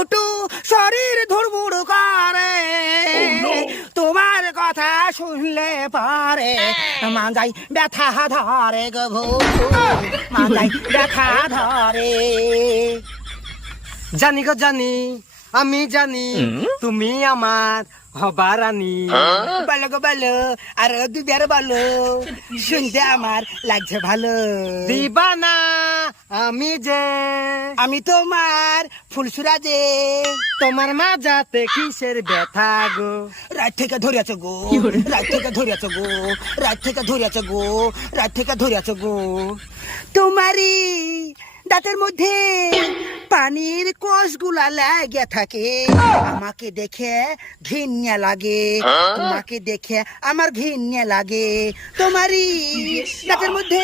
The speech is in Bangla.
দুটো শরীর ধুরবুড় করে তোমার কথা শুনলে পারে মাজাই ব্যথা ধরে গো ভুতু মাজাই ব্যথা ধরে। জানি গো জানি, আমি জানি তুমি আমার হবা রানী। বলো গো বলো, আর দুবার বলো, শুনতে আমার লাগছে ভালো। দিবানা আমি যে, আমি তোমার ফুলসুরা যে, তোমার মাজাতে কিসের ব্যথা গো? রাত থেকে ধরিয়াছ গো, রাত থেকে ধরিয়াছ গো, রাত থেকে ধরিয়াছ গো, রাত থেকে ধরিয়াছ গো। তোমারই দাঁতের মধ্যে পানির কোষগুলা লাগিয়া থাকে, আমাকে দেখে ঘৃণা লাগে, তোমাকে দেখে আমার ঘৃণা লাগে। তোমারই দাঁতের মধ্যে